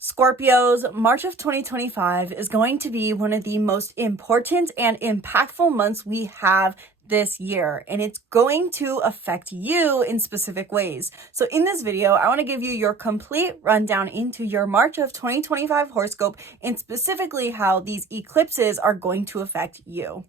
Scorpios, March of 2025 is going to be one of the most important and impactful months we have this year, and it's going to affect you in specific ways. So in this video, I want to give you your complete rundown into your March of 2025 horoscope and specifically how these eclipses are going to affect you.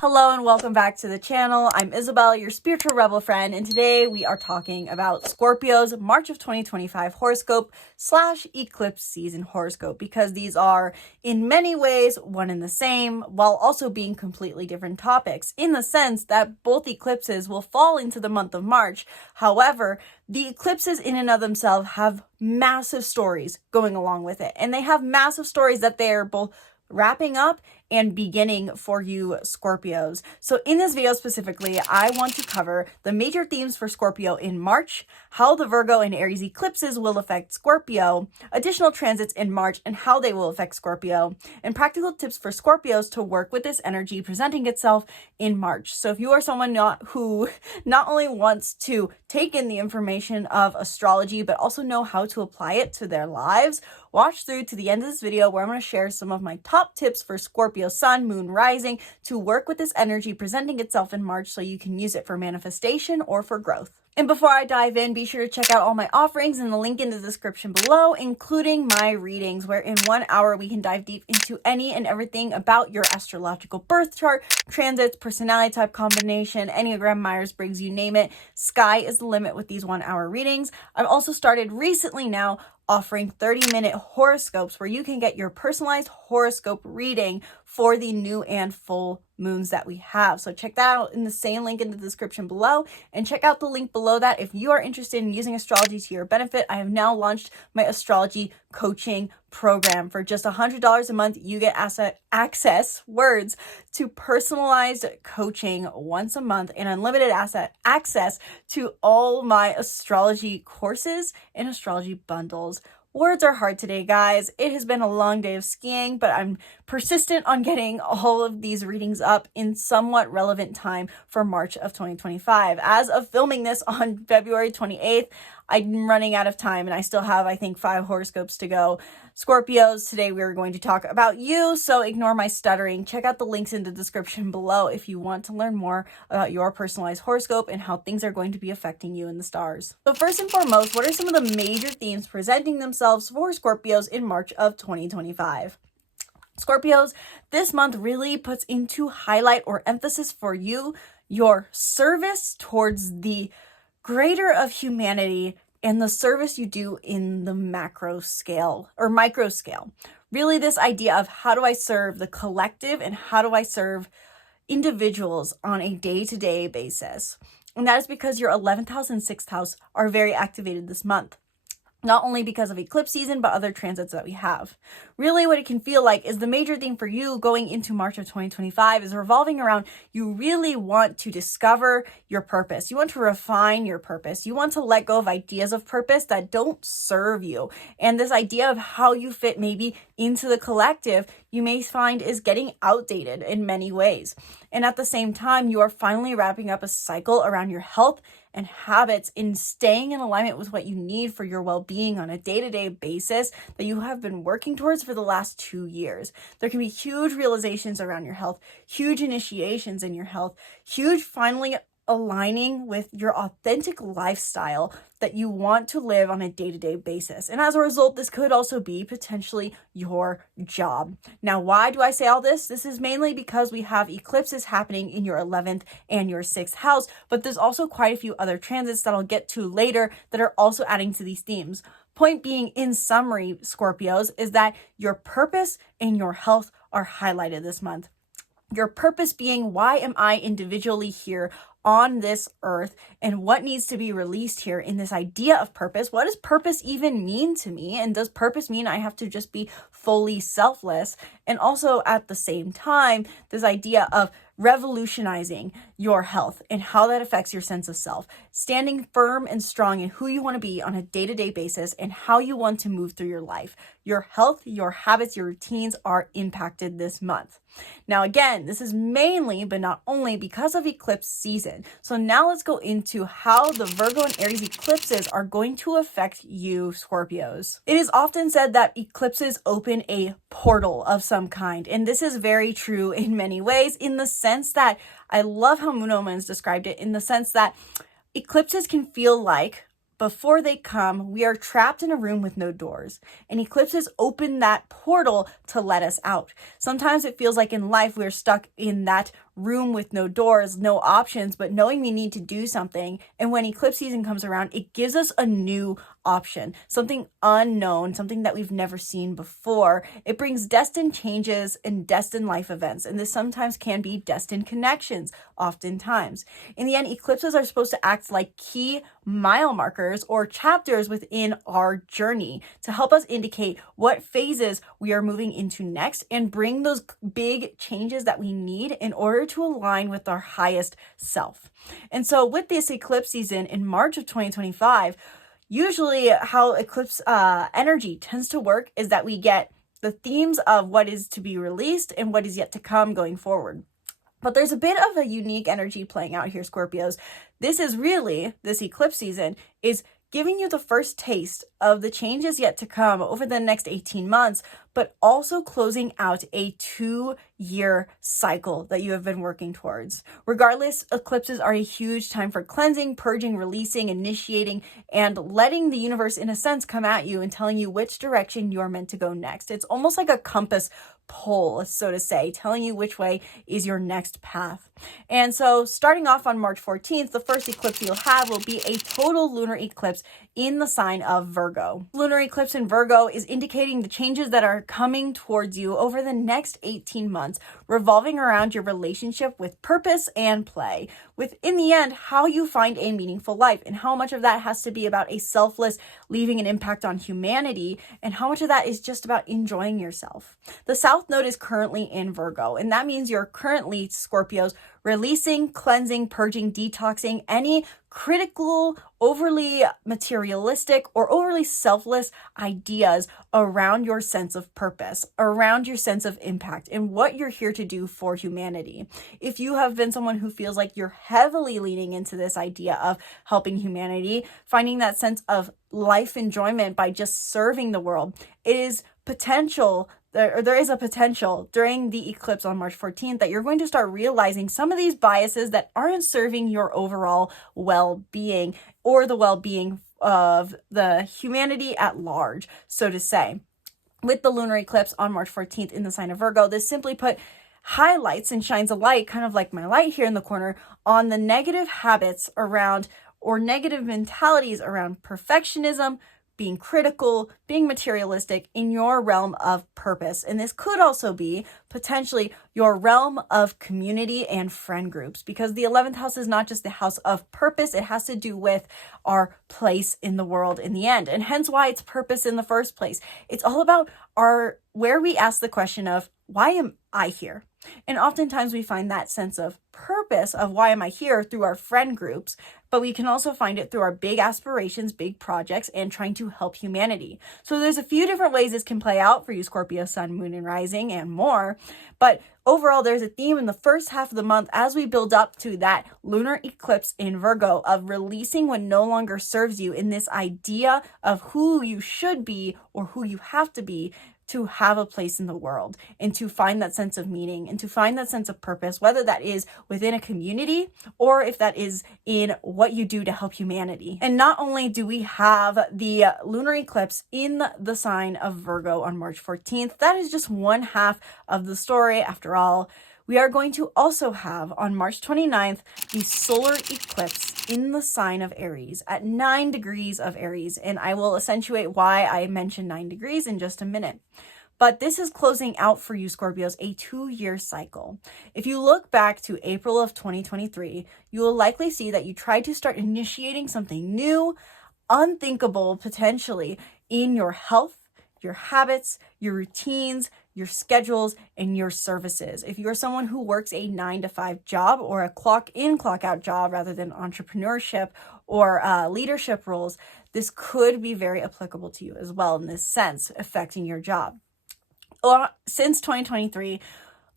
Hello and welcome back to the channel. I'm Isabelle, your spiritual rebel friend, and today we are talking about Scorpio's March of 2025 horoscope / eclipse season horoscope, because these are in many ways one and the same while also being completely different topics, in the sense that both eclipses will fall into the month of March. However, the eclipses in and of themselves have massive stories going along with it, and they have massive stories that they are both wrapping up and beginning for you Scorpios. So in this video specifically, I want to cover the major themes for Scorpio in March, how the Virgo and Aries eclipses will affect Scorpio, additional transits in March and how they will affect Scorpio, and practical tips for Scorpios to work with this energy presenting itself in March. So if you are someone who not only wants to take in the information of astrology, but also know how to apply it to their lives, watch through to the end of this video where I'm going to share some of my top tips for Scorpio Sun, Moon, Rising to work with this energy presenting itself in March so you can use it for manifestation or for growth. And before I dive in, be sure to check out all my offerings in the link in the description below, including my readings, where in 1 hour we can dive deep into any and everything about your astrological birth chart, transits, personality type combination, Enneagram, Myers-Briggs, you name it. Sky is the limit with these 1 hour readings. I've also started recently now offering 30-minute horoscopes where you can get your personalized horoscope reading for the new and full moons that we have. So check that out in the same link in the description below, and check out the link below that if you are interested in using astrology to your benefit. I have now launched my astrology coaching program. For just $100 a month, you get access to personalized coaching once a month and unlimited access to all my astrology courses and astrology bundles. Words are hard today, guys. It has been a long day of skiing, but I'm persistent on getting all of these readings up in somewhat relevant time for March of 2025. As of filming this on February 28th, I'm running out of time and I still have, I think, 5 horoscopes to go. Scorpios, today we are going to talk about you, so ignore my stuttering. Check out the links in the description below if you want to learn more about your personalized horoscope and how things are going to be affecting you in the stars. So first and foremost, what are some of the major themes presenting themselves for Scorpios in March of 2025? Scorpios, this month really puts into highlight or emphasis for you your service towards the greater of humanity and the service you do in the macro scale or micro scale. Really, this idea of how do I serve the collective and how do I serve individuals on a day-to-day basis. And that is because your 11th house and 6th house are very activated this month. Not only because of eclipse season, but other transits that we have. Really, what it can feel like is the major theme for you going into March of 2025 is revolving around you really want to discover your purpose. You want to refine your purpose. You want to let go of ideas of purpose that don't serve you. And this idea of how you fit maybe into the collective, you may find is getting outdated in many ways. And at the same time, you are finally wrapping up a cycle around your health and habits in staying in alignment with what you need for your well-being on a day-to-day basis that you have been working towards for the last 2 years. There can be huge realizations around your health, huge initiations in your health, huge finally aligning with your authentic lifestyle that you want to live on a day-to-day basis. And as a result, this could also be potentially your job. Now, why do I say all this? This is mainly because we have eclipses happening in your 11th and your 6th house, but there's also quite a few other transits that I'll get to later that are also adding to these themes. Point being, in summary, Scorpios, is that your purpose and your health are highlighted this month. Your purpose being, why am I individually here on this earth, and what needs to be released here in this idea of purpose? What does purpose even mean to me? And does purpose mean I have to just be fully selfless? And also at the same time, this idea of revolutionizing your health and how that affects your sense of self, standing firm and strong in who you want to be on a day-to-day basis and how you want to move through your life. Your health, your habits, your routines are impacted this month. Now, again, this is mainly, but not only, because of eclipse season. So now let's go into how the Virgo and Aries eclipses are going to affect you, Scorpios. It is often said that eclipses open a portal of some kind, and this is very true in many ways, in the sense that I love how Moon Omens described it, in the sense that eclipses can feel like, before they come, we are trapped in a room with no doors, and eclipses open that portal to let us out. Sometimes it feels like in life we're stuck in that room with no doors, no options, but knowing we need to do something. And when eclipse season comes around, it gives us a new option, something unknown, something that we've never seen before. It brings destined changes and destined life events, and this sometimes can be destined connections, oftentimes. In the end, eclipses are supposed to act like key mile markers or chapters within our journey to help us indicate what phases we are moving into next and bring those big changes that we need in order to align with our highest self. And so with this eclipse season in March of 2025, usually how eclipse energy tends to work is that we get the themes of what is to be released and what is yet to come going forward. But there's a bit of a unique energy playing out here, Scorpios. This eclipse season is giving you the first taste of the changes yet to come over the next 18 months, but also closing out a 2-year cycle that you have been working towards. Regardless, eclipses are a huge time for cleansing, purging, releasing, initiating, and letting the universe, in a sense, come at you and telling you which direction you're meant to go next. It's almost like a compass pole, so to say, telling you which way is your next path. And so starting off on March 14th, the first eclipse you'll have will be a total lunar eclipse in the sign of Virgo. Lunar eclipse in Virgo is indicating the changes that are coming towards you over the next 18 months, revolving around your relationship with purpose and play, with, in the end, how you find a meaningful life, and how much of that has to be about a selfless leaving an impact on humanity, and how much of that is just about enjoying yourself. The South Node is currently in Virgo, and that means you're currently, Scorpios, releasing, cleansing, purging, detoxing any critical, overly materialistic, or overly selfless ideas around your sense of purpose, around your sense of impact, and what you're here to do for humanity. If you have been someone who feels like you're heavily leaning into this idea of helping humanity, finding that sense of life enjoyment by just serving the world, it is potential. There is a potential during the eclipse on March 14th that you're going to start realizing some of these biases that aren't serving your overall well-being or the well-being of the humanity at large, so to say. With the lunar eclipse on March 14th in the sign of Virgo, this simply put highlights and shines a light, kind of like my light here in the corner, on the negative habits around, or negative mentalities around, perfectionism, being critical, being materialistic in your realm of purpose. And this could also be potentially your realm of community and friend groups, because the 11th house is not just the house of purpose, it has to do with our place in the world in the end, and hence why it's purpose in the first place. It's all about where we ask the question of, why am I here? And oftentimes we find that sense of purpose of why am I here through our friend groups, but we can also find it through our big aspirations, big projects, and trying to help humanity. So there's a few different ways this can play out for you, Scorpio, Sun, Moon, and Rising, and more. But overall, there's a theme in the first half of the month as we build up to that lunar eclipse in Virgo of releasing what no longer serves you, in this idea of who you should be or who you have to be to have a place in the world, and to find that sense of meaning and to find that sense of purpose, whether that is within a community or if that is in what you do to help humanity. And not only do we have the lunar eclipse in the sign of Virgo on March 14th, that is just one half of the story. After all, we are going to also have on March 29th the solar eclipse in the sign of Aries at 9 degrees of Aries. And I will accentuate why I mentioned 9 degrees in just a minute. But this is closing out for you, Scorpios, a 2-year cycle. If you look back to April of 2023, you will likely see that you tried to start initiating something new, unthinkable potentially, in your health, your habits, your routines, your schedules, and your services. If you're someone who works a 9-to-5 job or a clock in, clock out job rather than entrepreneurship or leadership roles, this could be very applicable to you as well in this sense, affecting your job. Since 2023,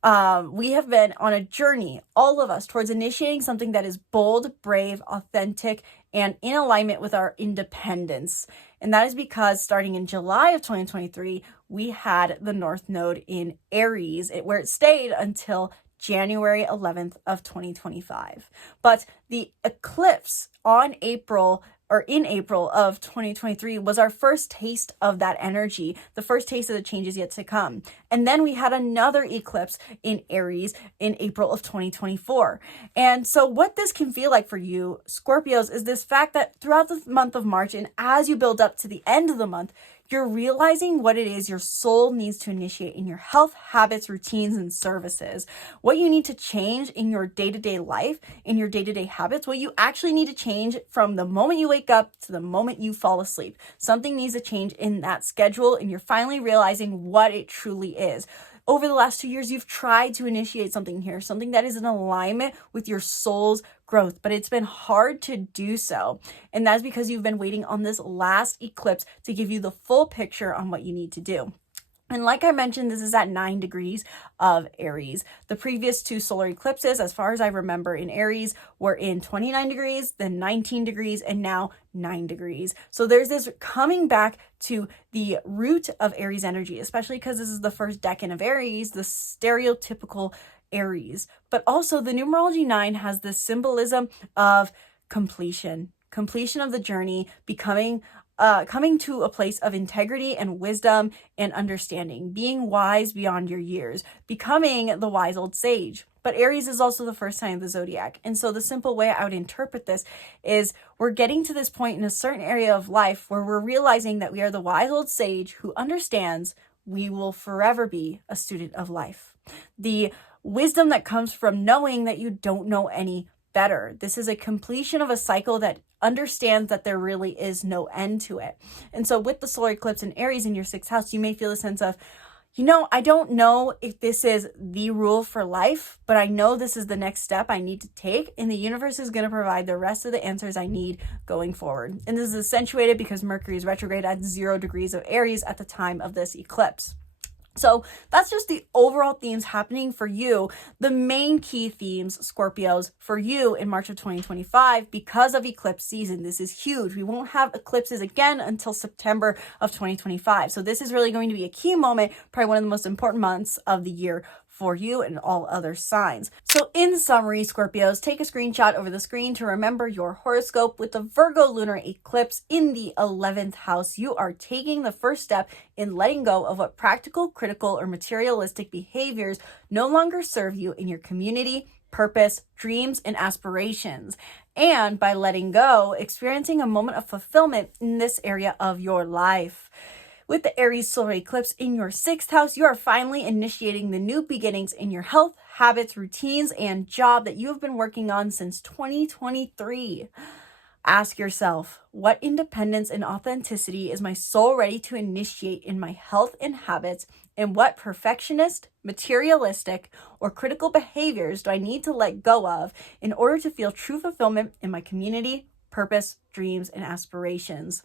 We have been on a journey, all of us, towards initiating something that is bold, brave, authentic, and in alignment with our independence. And that is because starting in July of 2023, we had the North Node in Aries, where it stayed until January 11th of 2025. But the eclipse in April of 2023 was our first taste of that energy, the first taste of the changes yet to come. And then we had another eclipse in Aries in April of 2024. And so what this can feel like for you, Scorpios, is this fact that throughout the month of March and as you build up to the end of the month, you're realizing what it is your soul needs to initiate in your health, habits, routines, and services. What you need to change in your day-to-day life, in your day-to-day habits, what you actually need to change from the moment you wake up to the moment you fall asleep. Something needs to change in that schedule, and you're finally realizing what it truly is. Over the last 2 years, you've tried to initiate something here, something that is in alignment with your soul's growth, but it's been hard to do so. And that's because you've been waiting on this last eclipse to give you the full picture on what you need to do. And like I mentioned, this is at 9 degrees of Aries. The previous 2 solar eclipses, as far as I remember, in Aries were in 29 degrees, then 19 degrees, and now 9 degrees. So there's this coming back to the root of Aries energy, especially because this is the first decan of Aries, the stereotypical Aries. But also the numerology 9 has this symbolism of completion of the journey, coming to a place of integrity and wisdom and understanding, being wise beyond your years, becoming the wise old sage. But Aries is also the first sign of the zodiac. And so the simple way I would interpret this is we're getting to this point in a certain area of life where we're realizing that we are the wise old sage who understands we will forever be a student of life. The wisdom that comes from knowing that you don't know any better. This is a completion of a cycle that understands that there really is no end to it. And so with the solar eclipse in Aries in your 6th house, you may feel a sense of, I don't know if this is the rule for life, but I know this is the next step I need to take, and the universe is going to provide the rest of the answers I need going forward. And this is accentuated because Mercury is retrograde at 0 degrees of Aries at the time of this eclipse. So that's just the overall themes happening for you. The main key themes, Scorpios, for you in March of 2025 because of eclipse season. This is huge. We won't have eclipses again until September of 2025. So this is really going to be a key moment, probably one of the most important months of the year for you and all other signs. So in summary, Scorpios, take a screenshot over the screen to remember your horoscope. With the Virgo lunar eclipse in the 11th house, you are taking the first step in letting go of what practical, critical, or materialistic behaviors no longer serve you in your community, purpose, dreams, and aspirations. And by letting go, experiencing a moment of fulfillment in this area of your life. With the Aries solar eclipse in your 6th house, you are finally initiating the new beginnings in your health, habits, routines, and job that you have been working on since 2023. Ask yourself, what independence and authenticity is my soul ready to initiate in my health and habits, and what perfectionist, materialistic, or critical behaviors do I need to let go of in order to feel true fulfillment in my community, purpose, dreams, and aspirations?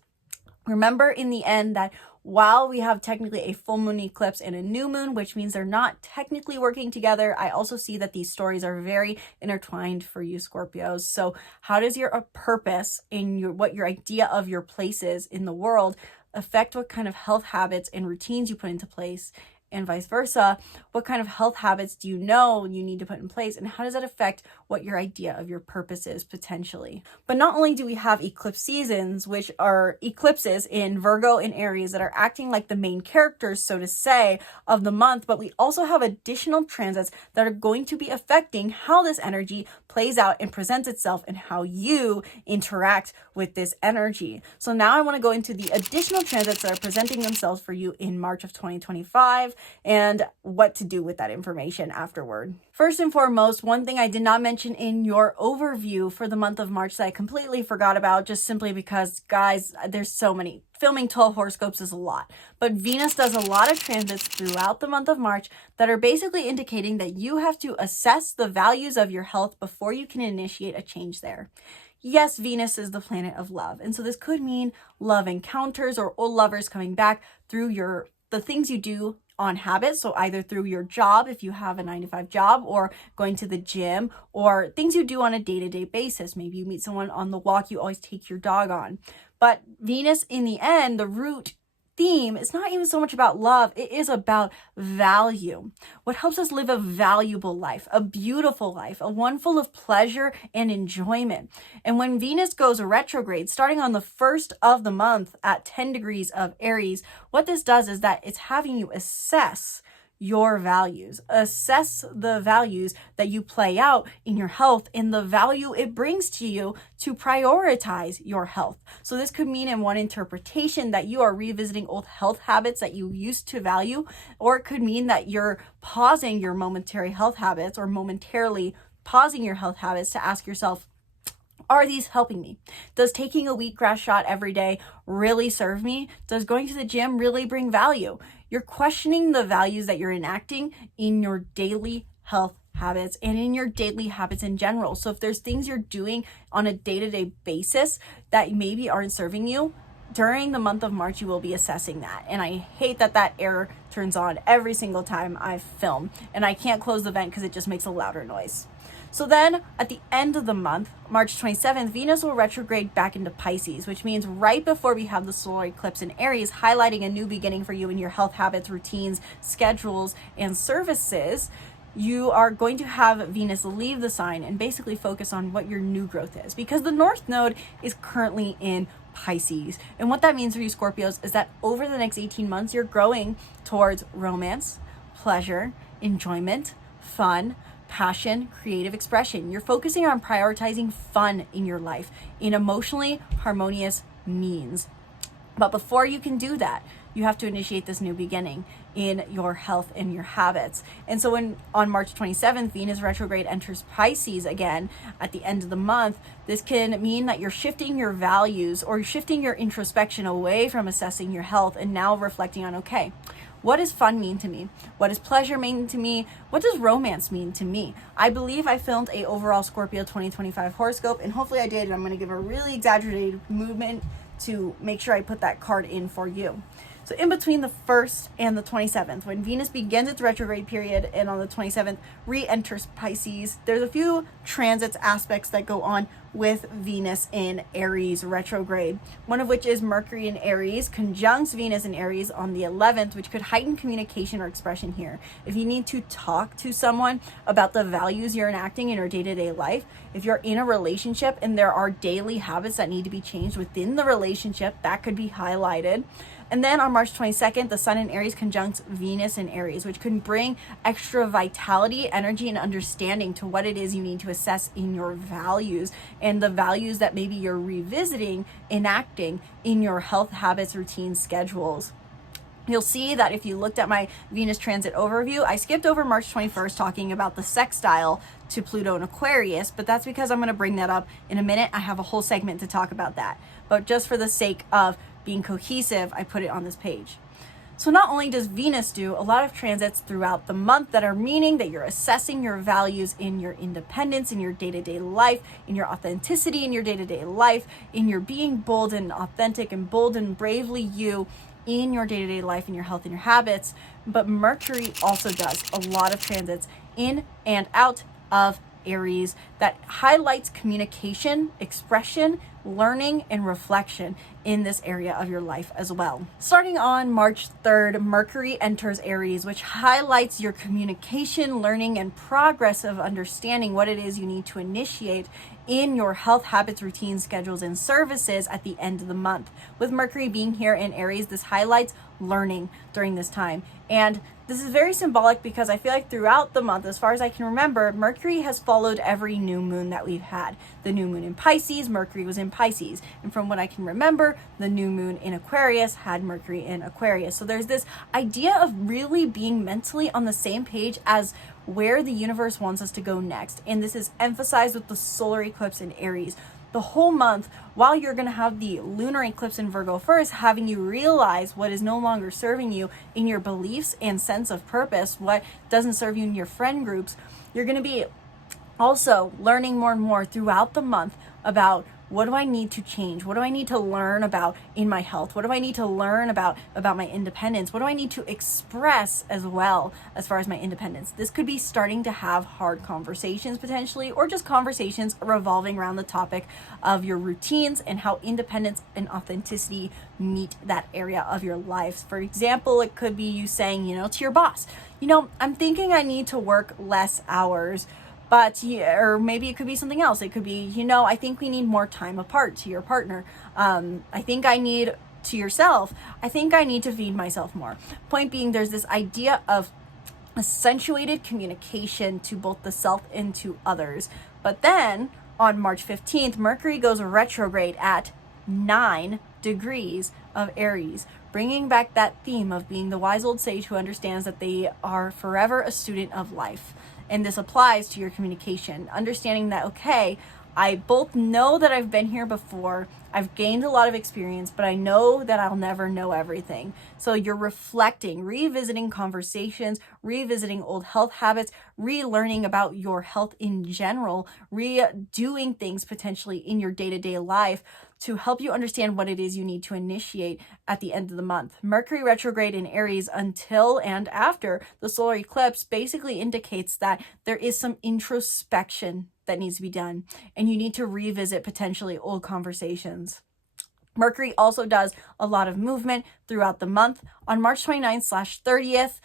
Remember in the end that while we have technically a full moon eclipse and a new moon, which means they're not technically working together, I also see that these stories are very intertwined for you, Scorpios. So how does your purpose in what your idea of your place is in the world affect what kind of health habits and routines you put into place? And vice versa, what kind of health habits do you know you need to put in place, and how does that affect what your idea of your purpose is potentially? But not only do we have eclipse seasons, which are eclipses in Virgo and Aries that are acting like the main characters, so to say, of the month, but we also have additional transits that are going to be affecting how this energy plays out and presents itself and how you interact with this energy. So now I want to go into the additional transits that are presenting themselves for you in March of 2025 and what to do with that information afterward. First and foremost, one thing I did not mention in your overview for the month of March that I completely forgot about, just simply because, guys, there's so many. Filming 12 horoscopes is a lot, but Venus does a lot of transits throughout the month of March that are basically indicating that you have to assess the values of your health before you can initiate a change there. Yes, Venus is the planet of love, and so this could mean love encounters or old lovers coming back through the things you do on habits. So either through your job, if you have a 9-to-5 job, or going to the gym, or things you do on a day-to-day basis. Maybe you meet someone on the walk you always take your dog on. But Venus, in the end, the root theme is not even so much about love. It is about value. What helps us live a valuable life, a beautiful life, a one full of pleasure and enjoyment. And when Venus goes retrograde, starting on the 1st of the month at 10 degrees of Aries, what this does is that it's having you assess your values, assess the values that you play out in your health and the value it brings to you to prioritize your health. So this could mean, in one interpretation, that you are revisiting old health habits that you used to value, or it could mean that you're pausing your momentary health habits, or momentarily pausing your health habits to ask yourself, are these helping me? Does taking a wheatgrass shot every day really serve me? Does going to the gym really bring value? You're questioning the values that you're enacting in your daily health habits and in your daily habits in general. So if there's things you're doing on a day-to-day basis that maybe aren't serving you, during the month of March, you will be assessing that. And I hate that that error turns on every single time I film. And I can't close the vent because it just makes a louder noise. So then at the end of the month, March 27th, Venus will retrograde back into Pisces, which means right before we have the solar eclipse in Aries, highlighting a new beginning for you in your health habits, routines, schedules, and services, you are going to have Venus leave the sign and basically focus on what your new growth is, because the North Node is currently in Pisces. And what that means for you Scorpios is that over the next 18 months, you're growing towards romance, pleasure, enjoyment, fun, passion, creative expression. You're focusing on prioritizing fun in your life in emotionally harmonious means. But before you can do that, you have to initiate this new beginning in your health and your habits. And so when on March 27th, Venus retrograde enters Pisces again at the end of the month, this can mean that you're shifting your values or shifting your introspection away from assessing your health and now reflecting on, okay, what does fun mean to me? What does pleasure mean to me? What does romance mean to me? I believe I filmed a overall Scorpio 2025 horoscope, and hopefully I did. And I'm going to give a really exaggerated movement to make sure I put that card in for you. So in between the 1st and the 27th, when Venus begins its retrograde period and on the 27th re-enters Pisces, there's a few transits aspects that go on with Venus in Aries retrograde. One of which is Mercury in Aries conjuncts Venus in Aries on the 11th, which could heighten communication or expression here. If you need to talk to someone about the values you're enacting in your day-to-day life, if you're in a relationship and there are daily habits that need to be changed within the relationship, that could be highlighted. And then on March 22nd, the Sun in Aries conjuncts Venus in Aries, which can bring extra vitality, energy, and understanding to what it is you need to assess in your values and the values that maybe you're revisiting, enacting in your health habits, routines, schedules. You'll see that if you looked at my Venus transit overview, I skipped over March 21st talking about the sextile to Pluto and Aquarius, but that's because I'm going to bring that up in a minute. I have a whole segment to talk about that. But just for the sake of being cohesive, I put it on this page. So not only does Venus do a lot of transits throughout the month that are meaning that you're assessing your values in your independence, in your day-to-day life, in your authenticity, in your day-to-day life, in your being bold and authentic and bold and bravely you in your day-to-day life, in your health and your habits. But Mercury also does a lot of transits in and out of Aries that highlights communication, expression, learning, and reflection in this area of your life as well. Starting on March 3rd, Mercury enters Aries, which highlights your communication, learning, and progress of understanding what it is you need to initiate in your health habits, routines, schedules, and services at the end of the month. With Mercury being here in Aries, this highlights learning during this time. And this is very symbolic because I feel like throughout the month, as far as I can remember, Mercury has followed every new moon that we've had. The new moon in Pisces, Mercury was in Pisces. And from what I can remember, the new moon in Aquarius had Mercury in Aquarius. So there's this idea of really being mentally on the same page as where the universe wants us to go next. And this is emphasized with the solar eclipse in Aries. The whole month, while you're going to have the lunar eclipse in Virgo first, having you realize what is no longer serving you in your beliefs and sense of purpose, what doesn't serve you in your friend groups, you're going to be also learning more and more throughout the month about What do I need to change? What do I need to learn about in my health? What do I need to learn about my independence? What do I need to express as well as far as my independence? This could be starting to have hard conversations potentially, or just conversations revolving around the topic of your routines and how independence and authenticity meet that area of your life. For example, it could be you saying, to your boss, I'm thinking I need to work less hours, but, or maybe it could be something else. It could be, I think we need more time apart, to your partner. I think I need, to yourself, I think I need to feed myself more. Point being, there's this idea of accentuated communication to both the self and to others. But then on March 15th, Mercury goes retrograde at 9 degrees of Aries, bringing back that theme of being the wise old sage who understands that they are forever a student of life. And this applies to your communication, understanding that, okay, I both know that I've been here before, I've gained a lot of experience, but I know that I'll never know everything. So you're reflecting, revisiting conversations, revisiting old health habits, relearning about your health in general, redoing things potentially in your day-to-day life to help you understand what it is you need to initiate at the end of the month. Mercury retrograde in Aries until and after the solar eclipse basically indicates that there is some introspection that needs to be done, and you need to revisit potentially old conversations. Mercury also does a lot of movement throughout the month. On March 29th/30th,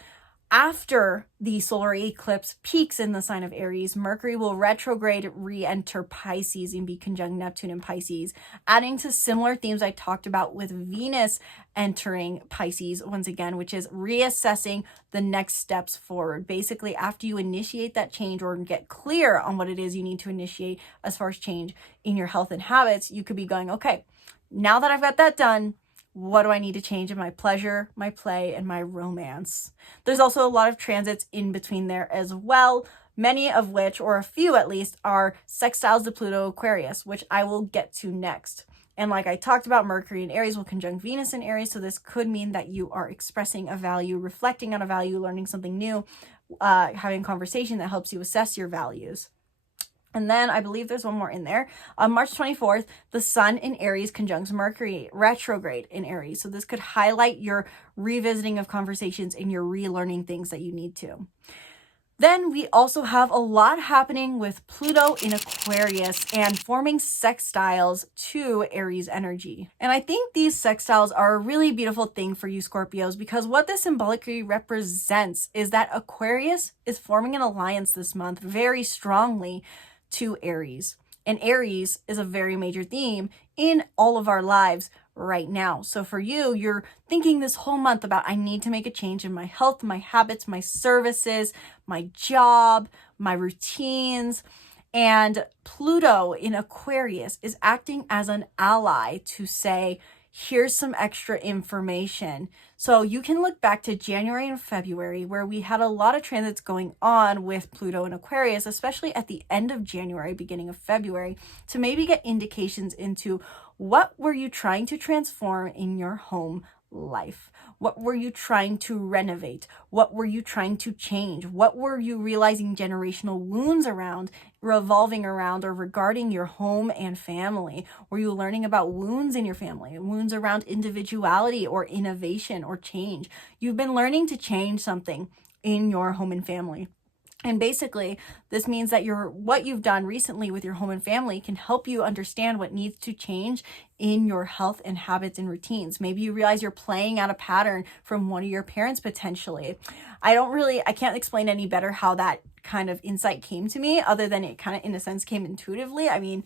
after the solar eclipse peaks in the sign of Aries, Mercury will retrograde re-enter Pisces and be conjunct Neptune in Pisces, adding to similar themes I talked about with Venus entering Pisces once again, which is reassessing the next steps forward. Basically, after you initiate that change or get clear on what it is you need to initiate as far as change in your health and habits, you could be going, okay, now that I've got that done, what do I need to change in my pleasure, my play, and my romance? There's also a lot of transits in between there as well, many of which, or a few at least, are sextiles to Pluto Aquarius, which I will get to next. And like I talked about, Mercury in Aries will conjunct Venus in Aries, so this could mean that you are expressing a value, reflecting on a value, learning something new, having a conversation that helps you assess your values. And then I believe there's one more in there. On March 24th, the Sun in Aries conjuncts Mercury retrograde in Aries. So this could highlight your revisiting of conversations and your relearning things that you need to. Then we also have a lot happening with Pluto in Aquarius and forming sextiles to Aries energy. And I think these sextiles are a really beautiful thing for you Scorpios, because what this symbolically represents is that Aquarius is forming an alliance this month very strongly to Aries. And Aries is a very major theme in all of our lives right now. So for you, you're thinking this whole month about, I need to make a change in my health, my habits, my services, my job, my routines. And Pluto in Aquarius is acting as an ally to say, here's some extra information. So you can look back to January and February, where we had a lot of transits going on with Pluto and Aquarius, especially at the end of January, beginning of February, to maybe get indications into what were you trying to transform in your home life? What were you trying to renovate? What were you trying to change? What were you realizing generational wounds around, revolving around or regarding your home and family? Were you learning about wounds in your family, wounds around individuality or innovation or change? You've been learning to change something in your home and family. And basically, this means that what you've done recently with your home and family can help you understand what needs to change in your health and habits and routines. Maybe you realize you're playing out a pattern from one of your parents potentially. I can't explain any better how that kind of insight came to me, other than it kind of, in a sense, came intuitively. I mean,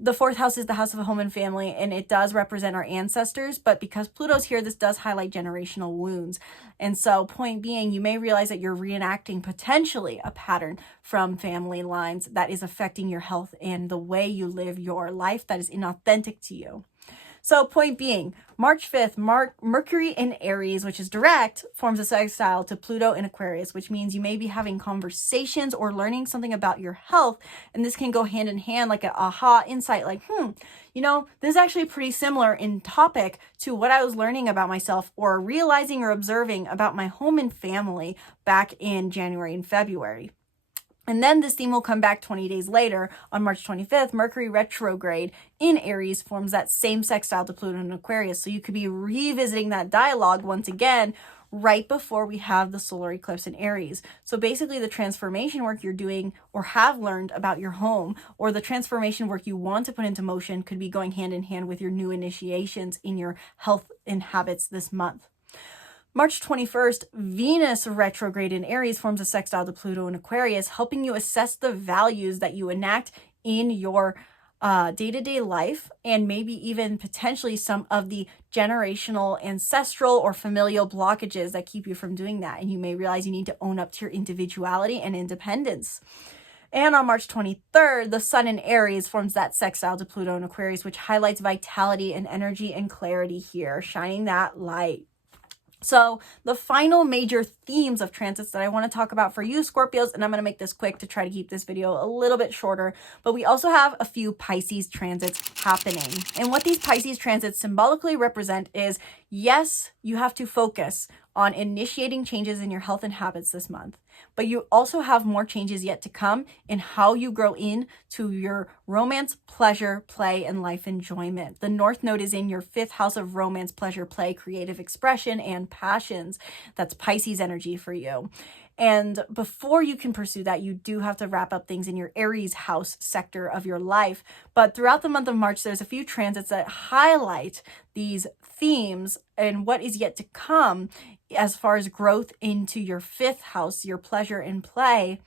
the fourth house is the house of home and family, and it does represent our ancestors, but because Pluto's here, this does highlight generational wounds. And so point being, you may realize that you're reenacting potentially a pattern from family lines that is affecting your health and the way you live your life that is inauthentic to you. So point being, March 5th, Mercury in Aries, which is direct, forms a sextile to Pluto in Aquarius, which means you may be having conversations or learning something about your health. And this can go hand in hand, like an aha insight, like, this is actually pretty similar in topic to what I was learning about myself or realizing or observing about my home and family back in January and February. And then this theme will come back 20 days later on March 25th. Mercury retrograde in Aries forms that same sextile to Pluto in Aquarius. So you could be revisiting that dialogue once again right before we have the solar eclipse in Aries. So basically the transformation work you're doing or have learned about your home, or the transformation work you want to put into motion, could be going hand in hand with your new initiations in your health and habits this month. March 21st, Venus retrograde in Aries forms a sextile to Pluto in Aquarius, helping you assess the values that you enact in your day-to-day life, and maybe even potentially some of the generational, ancestral, or familial blockages that keep you from doing that. And you may realize you need to own up to your individuality and independence. And on March 23rd, the Sun in Aries forms that sextile to Pluto in Aquarius, which highlights vitality and energy and clarity here, shining that light. So the final major themes of transits that I want to talk about for you, Scorpios, and I'm going to make this quick to try to keep this video a little bit shorter, but we also have a few Pisces transits happening. And what these Pisces transits symbolically represent is, yes, you have to focus on initiating changes in your health and habits this month, but you also have more changes yet to come in how you grow into your romance, pleasure, play, and life enjoyment. The North Node is in your 5th house of romance, pleasure, play, creative expression, and passions. That's Pisces energy for you. And before you can pursue that, you do have to wrap up things in your Aries house sector of your life. But throughout the month of March, there's a few transits that highlight these themes and what is yet to come as far as growth into your 5th house, your pleasure and play,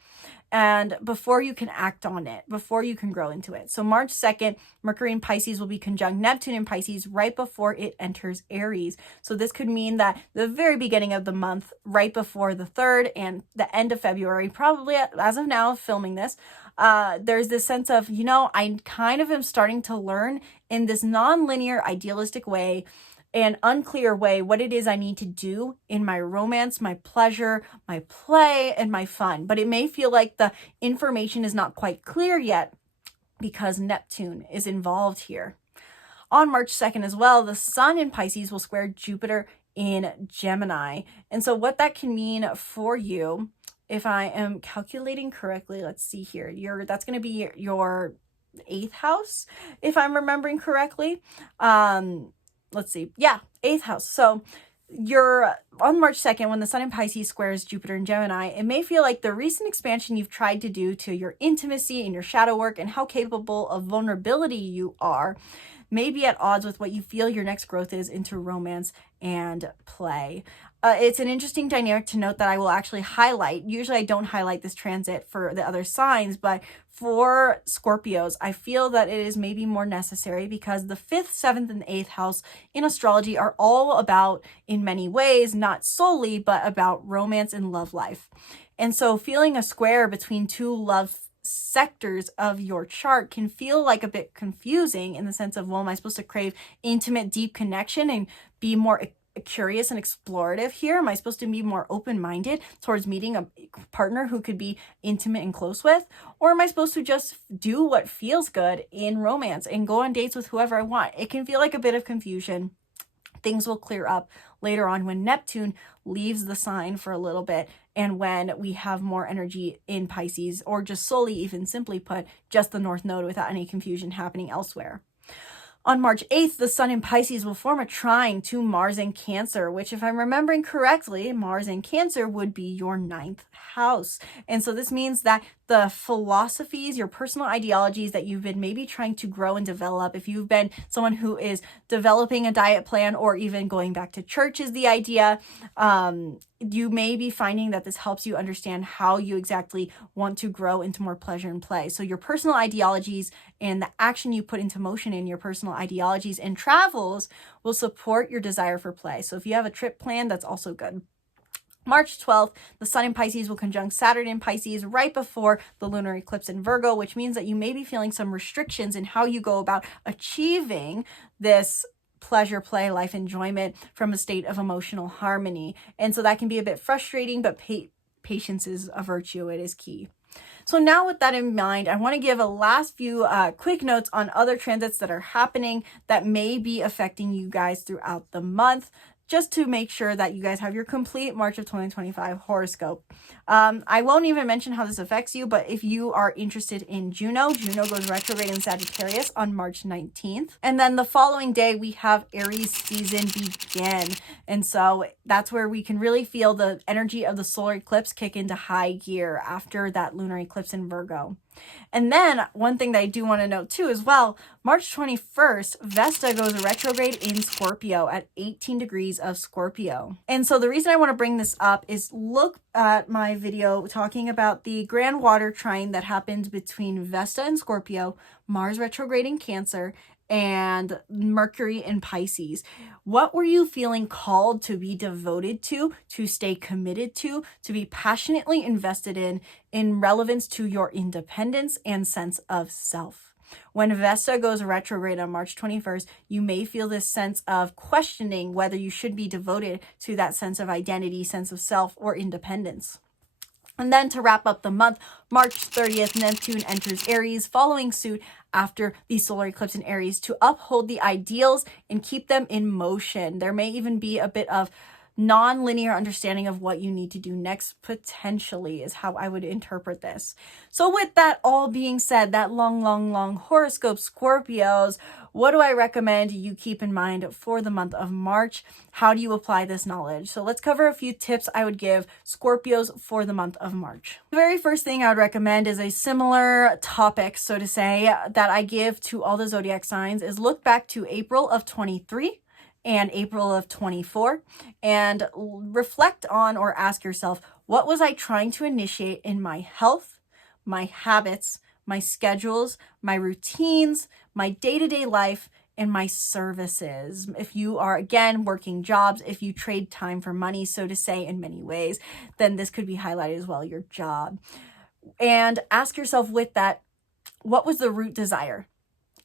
and before you can act on it, before you can grow into it. So March 2nd, Mercury in Pisces will be conjunct Neptune in Pisces right before it enters Aries. So this could mean that the very beginning of the month, right before the 3rd and the end of February, probably as of now filming this, there's this sense of, I kind of am starting to learn in this non-linear idealistic way, an unclear way, what it is I need to do in my romance, my pleasure, my play, and my fun. But it may feel like the information is not quite clear yet because Neptune is involved here. On March 2nd as well, the Sun in Pisces will square Jupiter in Gemini. And so what that can mean for you, if I am calculating correctly, let's see here, that's going to be your 8th house, if I'm remembering correctly. Let's see. Yeah, 8th house. So you're on March 2nd, when the Sun in Pisces squares Jupiter in Gemini, it may feel like the recent expansion you've tried to do to your intimacy and your shadow work and how capable of vulnerability you are may be at odds with what you feel your next growth is into romance and play. It's an interesting dynamic to note that I will actually highlight. Usually I don't highlight this transit for the other signs, but for Scorpios, I feel that it is maybe more necessary because the 5th, 7th, and 8th house in astrology are all about, in many ways, not solely, but about romance and love life. And so feeling a square between two love sectors of your chart can feel like a bit confusing in the sense of, well, am I supposed to crave intimate, deep connection and be more curious and explorative here? Am I supposed to be more open-minded towards meeting a partner who could be intimate and close with? Or am I supposed to just do what feels good in romance and go on dates with whoever I want? It can feel like a bit of confusion. Things will clear up later on when Neptune leaves the sign for a little bit and when we have more energy in Pisces, or just solely, even simply put, just the North Node without any confusion happening elsewhere. On March 8th, the Sun in Pisces will form a trine to Mars in Cancer, which, if I'm remembering correctly, Mars in Cancer would be your 9th house. And so this means that the philosophies, your personal ideologies that you've been maybe trying to grow and develop, if you've been someone who is developing a diet plan or even going back to church is the idea, you may be finding that this helps you understand how you exactly want to grow into more pleasure and play. So your personal ideologies and the action you put into motion in your personal ideologies and travels will support your desire for play. So if you have a trip planned, that's also good. March 12th, the Sun in Pisces will conjunct Saturn in Pisces right before the lunar eclipse in Virgo, which means that you may be feeling some restrictions in how you go about achieving this pleasure, play, life enjoyment from a state of emotional harmony. And so that can be a bit frustrating, but patience is a virtue. It is key. So now with that in mind, I want to give a last few quick notes on other transits that are happening that may be affecting you guys throughout the month, just to make sure that you guys have your complete March of 2025 horoscope. I won't even mention how this affects you, but if you are interested in Juno goes retrograde in Sagittarius on March 19th. And then the following day, we have Aries season begin. And so that's where we can really feel the energy of the solar eclipse kick into high gear after that lunar eclipse in Virgo. And then one thing that I do want to note too as well, March 21st, Vesta goes retrograde in Scorpio at 18 degrees of Scorpio. And so the reason I want to bring this up is look at my video talking about the grand water trine that happened between Vesta and Scorpio, Mars retrograde in Cancer, and Mercury in Pisces. What were you feeling called to be devoted to stay committed to be passionately invested in relevance to your independence and sense of self? When Vesta goes retrograde on March 21st, you may feel this sense of questioning whether you should be devoted to that sense of identity, sense of self, or independence. And then to wrap up the month, March 30th, Neptune enters Aries, following suit after the solar eclipse in Aries to uphold the ideals and keep them in motion. There may even be a bit of non-linear understanding of what you need to do next, potentially, is how I would interpret this. So with that all being said, that long horoscope, Scorpios, what do I recommend you keep in mind for the month of March? How do you apply this knowledge? So let's cover a few tips I would give Scorpios for the month of March. The very first thing I would recommend is a similar topic, so to say, that I give to all the zodiac signs is look back to April of 23 and April of 24 and reflect on or ask yourself, what was I trying to initiate in my health, my habits, my schedules, my routines, my day-to-day life, and my services? If you are, again, working jobs, if you trade time for money, so to say, in many ways, then this could be highlighted as well, your job. And ask yourself with that, what was the root desire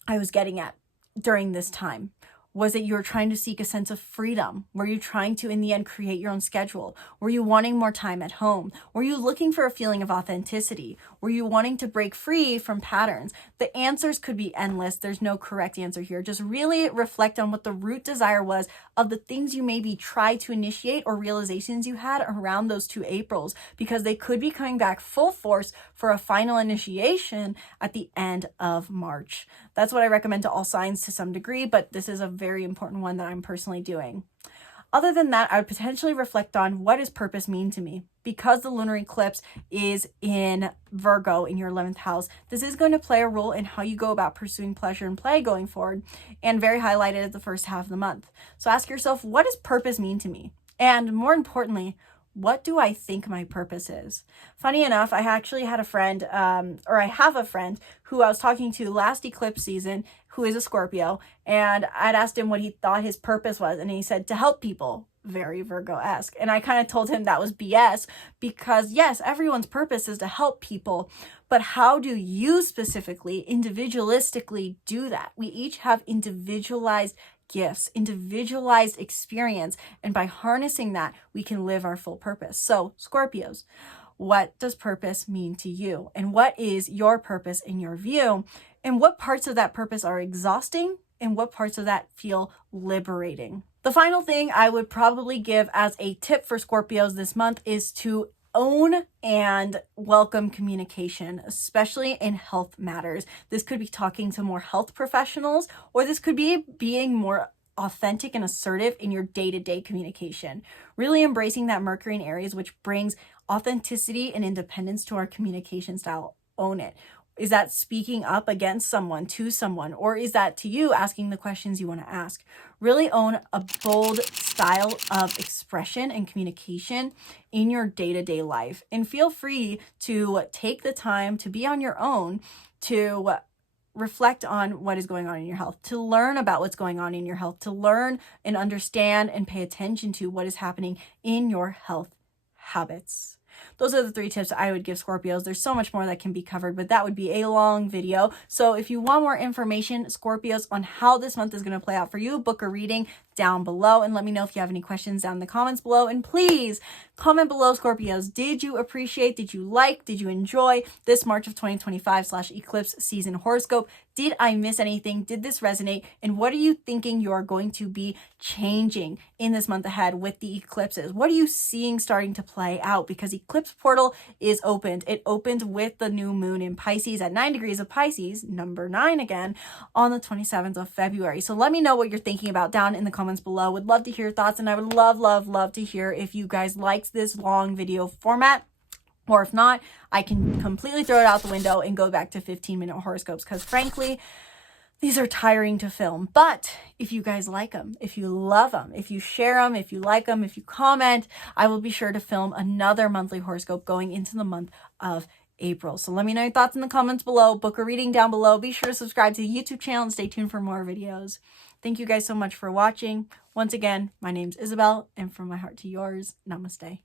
I was getting at during this time? Was it you were trying to seek a sense of freedom? Were you trying to, in the end, create your own schedule? Were you wanting more time at home? Were you looking for a feeling of authenticity? Were you wanting to break free from patterns? The answers could be endless. There's no correct answer here. Just really reflect on what the root desire was of the things you maybe tried to initiate or realizations you had around those 2 Aprils, because they could be coming back full force for a final initiation at the end of March. That's what I recommend to all signs to some degree, but this is a very important one that I'm personally doing. Other than that, I would potentially reflect on, what does purpose mean to me? Because the lunar eclipse is in Virgo in your 11th house, this is going to play a role in how you go about pursuing pleasure and play going forward, and very highlighted at the first half of the month. So ask yourself, what does purpose mean to me? And more importantly, what do I think my purpose is? Funny enough, I actually had a friend, or I have a friend who I was talking to last eclipse season, who is a Scorpio, and I'd asked him what he thought his purpose was, and he said to help people. Very Virgo-esque. And I kind of told him that was BS, because yes, everyone's purpose is to help people, but how do you specifically, individualistically do that? We each have individualized gifts, individualized experience, and by harnessing that, we can live our full purpose. So Scorpios, what does purpose mean to you? And what is your purpose in your view? And what parts of that purpose are exhausting? And what parts of that feel liberating? The final thing I would probably give as a tip for Scorpios this month is to own and welcome communication, especially in health matters. This could be talking to more health professionals, or this could be being more authentic and assertive in your day-to-day communication. Really embracing that Mercury in Aries, which brings authenticity and independence to our communication style. Own it. Is that speaking up against someone, to someone, or is that to you asking the questions you want to ask? Really own a bold style of expression and communication in your day-to-day life, and feel free to take the time to be on your own, to reflect on what is going on in your health, to learn about what's going on in your health, to learn and understand and pay attention to what is happening in your health habits. those are the 3 tips I would give Scorpios. There's so much more that can be covered, but that would be a long video. So if you want more information, Scorpios, on how this month is going to play out for you, book a reading down below and let me know if you have any questions down in the comments below. And please comment below, Scorpios. Did you appreciate, did you like, did you enjoy this March of 2025 / eclipse season horoscope? Did I miss anything? Did this resonate? And what are you thinking you are going to be changing in this month ahead with the eclipses? What are you seeing starting to play out? Because eclipse portal is opened. It opened with the new moon in Pisces at 9 degrees of Pisces, number 9 again, on the 27th of February. So let me know what you're thinking about down in the comments below. Would love to hear your thoughts, and I would love to hear if you guys liked this long video format. Or if not, I can completely throw it out the window and go back to 15-minute horoscopes, because frankly, these are tiring to film. But if you guys like them, if you love them, if you share them, if you like them, if you comment, I will be sure to film another monthly horoscope going into the month of April. So let me know your thoughts in the comments below. Book a reading down below. Be sure to subscribe to the YouTube channel and stay tuned for more videos. Thank you guys so much for watching. Once again, my name's Isabelle, and from my heart to yours, namaste.